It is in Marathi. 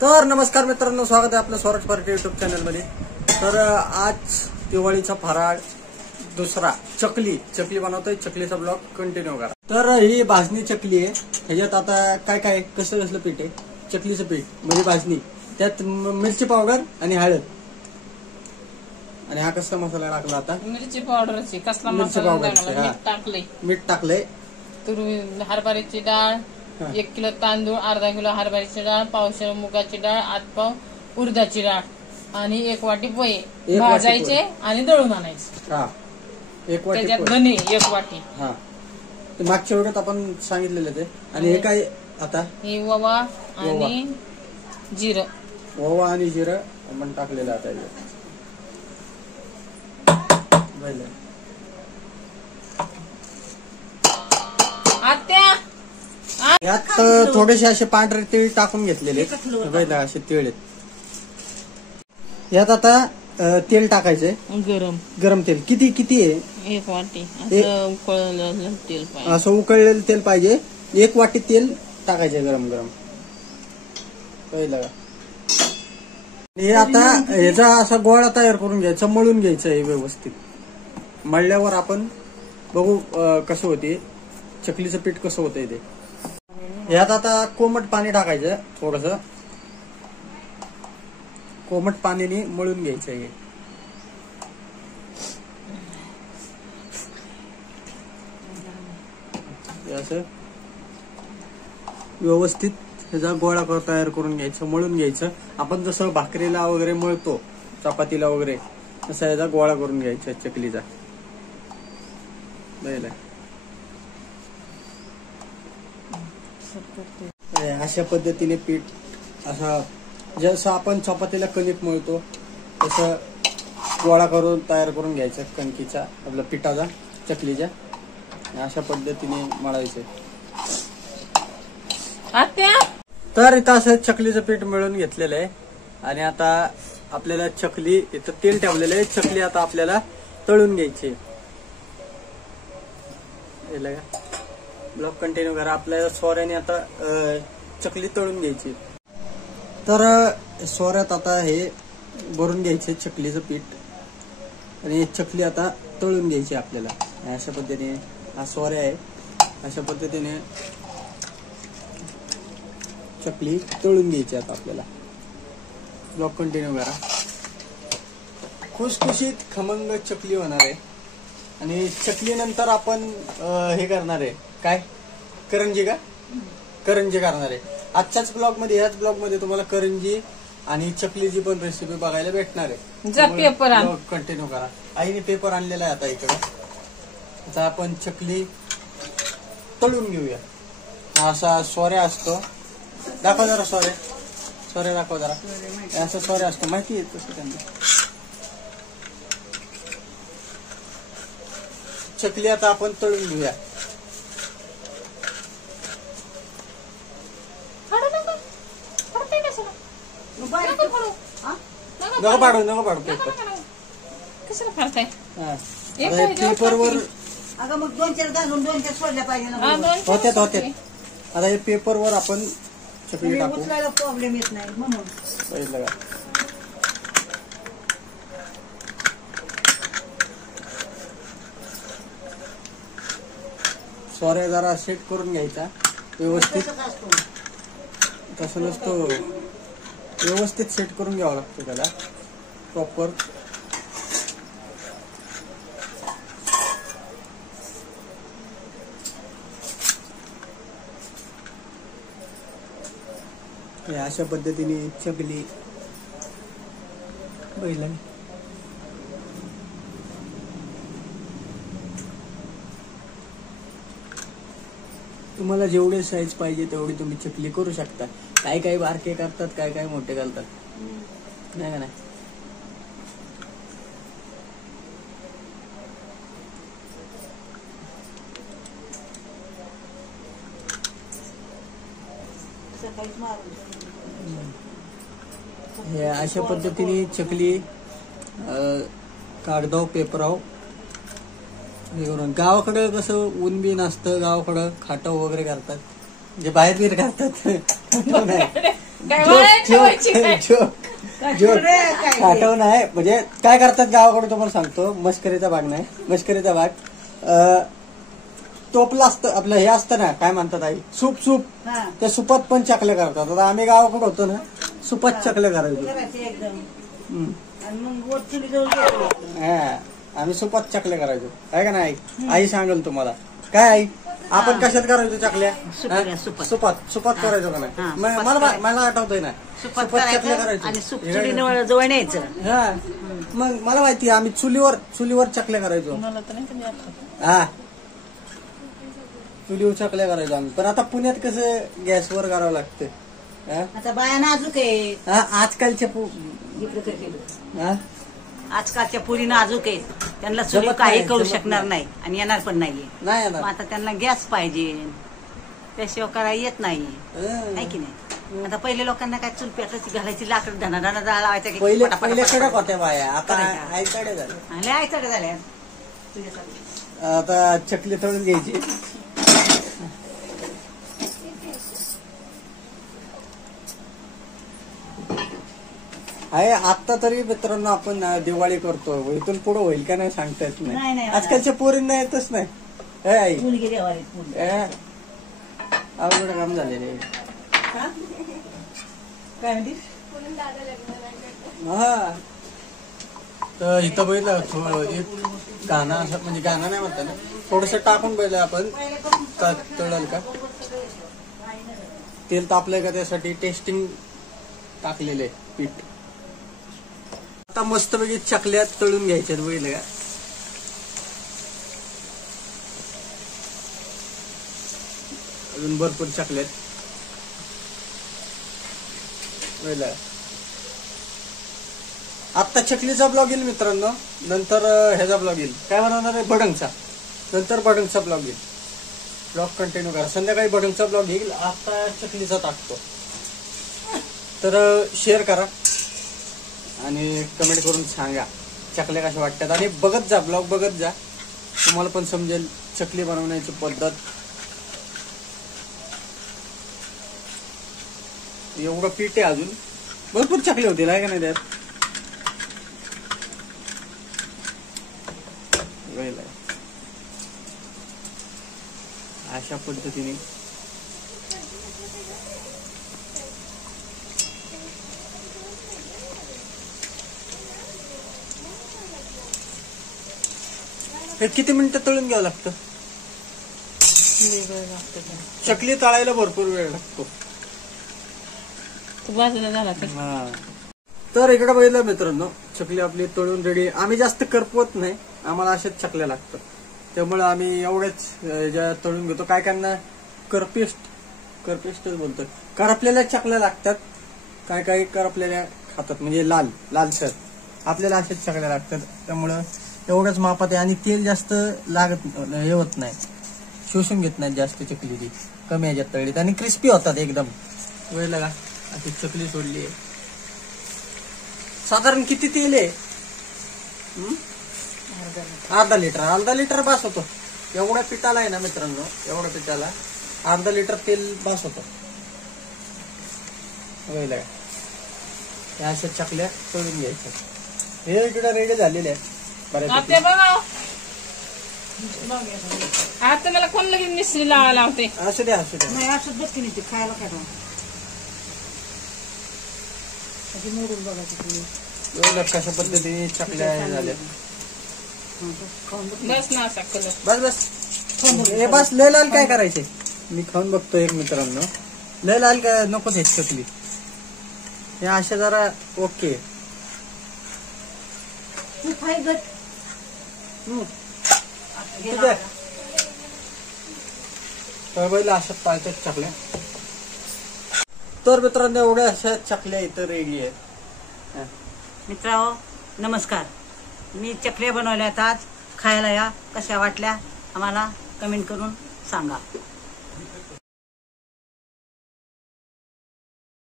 तर नमस्कार मित्रांनो, स्वागत आहे आपलं स्वराज पार्टी युट्यूब चॅनल मध्ये। तर आज दिवाळीचा फराळ दुसरा चकली बनवतोय। चकलीचा ब्लॉग कंटिन्यू करा। तर ही भाजणी चकली आहे। ह्याच्यात आता काय कसलं पीठ आहे? चकलीचं पीठ म्हणजे भाजणी, त्यात मिरची पावडर आणि हळद आणि हा कसला मसाला टाकला? आता मिरची पावडरची कसला मिरची मसाला पावडर मीठ टाकलंय। तुरवी हरभऱ्याची डाळ 1 किलो तांदूळ, अर्धा किलो हरभऱ्याची डाळ, पावशेर मुगाची डाळ, 8 पाव उडदाची डाळ आणि 1 वाटी पोहे भाजायचे आणि दळून आणायचे। 1 वाटी त्याच्यात धने 1 वाटी। मागच्या वेळेत आपण सांगितलेलं ते। आणि हे काय आता? हे ओवा आणि जिरं। ओवा आणि जिरं आपण टाकलेलं आता यात थोडेसे असे पांढरे तीळ टाकून घेतलेले असे तीळ आहेत। यात आता तेल टाकायचंय, गरम तेल। किती आहे? 1 वाटी असं उकळलेलं तेल पाहिजे। असं उकळलेलं तेल पाहिजे। 1 वाटी तेल टाकायचंय गरम पहिलं। हे आता ह्याचा असा गोळा तयार करून घ्यायचा, मळून घ्यायचं आहे व्यवस्थित। मळल्यावर आपण बघू कसं होते चकलीचं पीठ, कसं होतंय ते। यात आता कोमट पाणी टाकायचं, थोडस कोमट पाण्याने मळून घ्यायचं आहे। असं व्यवस्थित ह्याचा गोळा तयार करून घ्यायचं, मळून घ्यायचं। आपण जसं भाकरीला वगैरे मळतो, चपातीला वगैरे, तसा याचा गोळा करून घ्यायचा चकलीचा। अशा पद्धतीने पीठ असं जसं आपण चपातीला कणिक मळतो तसं गोळा करून तयार करून घ्यायचं कणकीचा, आपल्या पिठाचा, चकलीच्या। अशा पद्धतीने मळायचं। तर इथं असं चकलीचं पीठ मिळून घेतलेलं आहे। आणि आता आपल्याला चकली इथं तेल ठेवलेलं आहे। चकली आता आपल्याला तळून घ्यायची। ब्लॉग कंटिन्यू करा। आपल्याला सोऱ्याने आता चकली तळून घ्यायची। तर सोऱ्यात आता हे भरून घ्यायचे चकलीचं पीठ आणि चकली आता तळून घ्यायची आपल्याला। अशा पद्धतीने हा सोऱ्या आहे। अशा पद्धतीने चकली तळून घ्यायची आता आपल्याला। ब्लॉग कंटिन्यू करा। खुसखुशीत खमंग चकली होणार आहे। आणि चकली नंतर आपण हे करणार आहे, काय करंजी करणार आहे। आजच्याच ब्लॉग मध्ये, याच ब्लॉग मध्ये तुम्हाला करंजी आणि चकलीची पण रेसिपी बघायला भेटणार आहे। ब्लॉग कंटिन्यू करा। आईने पेपर आणलेला आहे आता इकडे। आता आपण चकली तळून घेऊया। असा सोऱ्या असतो, दाखव जरा सोऱ्या दाखव जरा। असं सोऱ्या असतो, माहिती आहे तसं त्यांना। चकली आता आपण तळून घेऊया। नको पाडू पेपर। कशाला फाडताय? पेपरवर मग 2-4 घालून 2-4 सोडल्या पाहिजे। होत्यात। आता हे पेपरवर आपण चकली टाकू, प्रॉब्लेम येत नाही म्हणून पहिलं का। सोऱ्या जरा सेट करून घ्यायचा व्यवस्थित। तसं नसतो, व्यवस्थित सेट करून घ्यावं लागतं त्याला प्रॉपर। अशा पद्धतीने चकली पहिला तुम्हाला जेवढे साईज पाहिजे तेवढी तुम्ही चकली करू शकता। काही बारके करतात, काही मोठे घालतात, नाही का नाही। हे अशा पद्धतीने चकली कागदाव पेपराव हे करून। गावाकडे कसं ऊन बिन असतं, गावाकडं खाटव वगैरे करतात, जे बाहेर बीर करतात काय वळण ठेवायची काय? आठवण आहे म्हणजे काय करतात गावाकडे तुम्हाला सांगतो. मस्करीचा भाग नाही, मस्करीचा भाग टोपलं असतं आपलं, हे असतं ना काय म्हणतात आई, सूप हा. त्या सुपात पण चकल्या करतात. आता आम्ही गावाकडे होतो ना, सुपात चकल्या करायचो. करायचे एकदम हम्म. आणि मग वर चुली जवळ घ्यायचं. हा, आम्ही सुपात चकल्या करायचो. आहे का नाही आई सांगेल तुम्हाला. काय आई आपण कशात करायचो चकल्या? सुपात, हा? सुपात. सुपात करायचो का हा, नाही? सुपात मला करायचं. मला आठवतंय ना, सुपात चकल्या करायचं आणि सूप करायचो. चुली जवळ न्यायचं. हा, मग मला माहिती आम्ही चुलीवर चकल्या करायचो. मला तर नाही कधी आठवत. हा, चुलीवर चकल्या करायचो आम्ही. पण आता पुण्यात कसं गॅसवर करावं लागतं. हा? आता बाया नाजूक आहे. हा, आजकालच्या इकडं कर केलं. हा? आजकालच्या पुरी नाजूक आहेत. त्यांना चुली जमत काही नाही, करू जमत शकणार नाही. नाही आणि येणार पण नाहीये. नाही मग येणार. आता त्यांना गॅस पाहिजे, त्याशिवाय करायला येत नाही. हं. आहे की नाही? आता पहिले लोकांना काय चूल पेटायची घालायची, लाकड धना जाळ लावायचा की पहिले पटापट पहिले पटापट. कडक होत्या बाया, आता करायच्या. आयकडे झाले. लय आयचड झाल्या तुझ्यासारखं. आता चकली तळून घ्यायची. आहे आता तरी मित्रांनो आपण दिवाळी करतो, इथून पुढे होईल का नाही सांगता येत नाही, नाही. नाही. आजकालच्या पोरींना येतच नाही. हे आई चूल गेली वारीत पूल. अवघड काम झालेले. हा? काय म्हणते? हा, तर इथं बैल एक गाणं असं म्हणजे गाणं नाही म्हणता ना, थोडस टाकून बैल आपण तळल का, तेल तापलंय का त्यासाठी टेस्टिंग टाकलेले पीठ. आता मस्तपैकी चकल्या तळून घ्यायच्यात बैल का. अजून भरपूर चकल्यात बैल. आत्ता चकलीचा ब्लॉग येईल मित्रांनो, नंतर ह्याचा ब्लॉग येईल, काय बनवणार आहे भडंगचा, नंतर भडंगचा ब्लॉग येईल. ब्लॉग कंटिन्यू करा, संध्याकाळी भडंगचा ब्लॉग येईल. आता चकलीचा टाकतो. तर शेअर करा आणि कमेंट करून सांगा चकल्या कशा वाटतात, आणि बघत जा, ब्लॉग बघत जा, तुम्हाला पण समजेल चकली बनवण्याची पद्धत. एवढं पीठ आहे, अजून भरपूर चकली होतील आहे का नाही त्यात. अशा पद्धतीने हे किती मिनिटं तळून घ्यावं लागतं? वेगळं लागतं ते. चकली तळायला भरपूर वेळ लागतो. तू बाजूला झाला ते. हा. तर इकडे बघितलं मित्रांनो, चकली आपली तळून रेडी. आम्ही जास्त करपवत नाही, आम्हाला अशाच चकल्या लागतात, त्यामुळे आम्ही एवढेच ज्या तळून घेतो. काय करणार, करपेस्टच बोलतात, करपलेल्या चकल्या लागतात. काय काही करपलेल्या खातात म्हणजे लालसर. आपल्याला अशाच चकल्या लागतात, त्यामुळं एवढंच मापात आहे. आणि तेल जास्त लागत हे होत नाही, शोषून घेत नाही जास्त चकली. ती कमी ह्याच्यात तळलीत आणि क्रिस्पी होतात एकदम. वेळ लगा अशी चकली सोडली आहे. साधारण किती तेल आहे? अर्धा लिटर बास होतो. एवढ्या पिठाला आहे ना मित्रांनो, एवढ्या पिठाला अर्धा लिटर तेल बास होतं. वेळ लगा या अशा चकल्या तळून घ्यायच्या. हे इकडे रेडी झालेले आहे बऱ्यापैकी. आता बघा, आता मला कोण लगेच मिसरी लावायला लावते. असू द्या असू द्या. नाही असं बघ की नाही, ते खायला काय मोडून बघायचं तुम्ही. एवढं कशा पद्धतीने चकल्या झाल्या. बस ना असा कलर. बस बस हे बस. लय लाल काय करायचे, मी खाऊन बघतो एक मित्रांनो. लय लाल काय नको ते चकली, हे अशा जरा ओके. तू खाय गट. ठीक आहे. तर बैल अशा पाळतात चकल्या. तर मित्रांनो एवढ्या अशा चकल्या इथं रेडी आहेत. मित्रांनो नमस्कार, मी चकल्या बनवल्यात आज. खायला या, कशा वाटल्या आम्हाला कमेंट करून सांगा.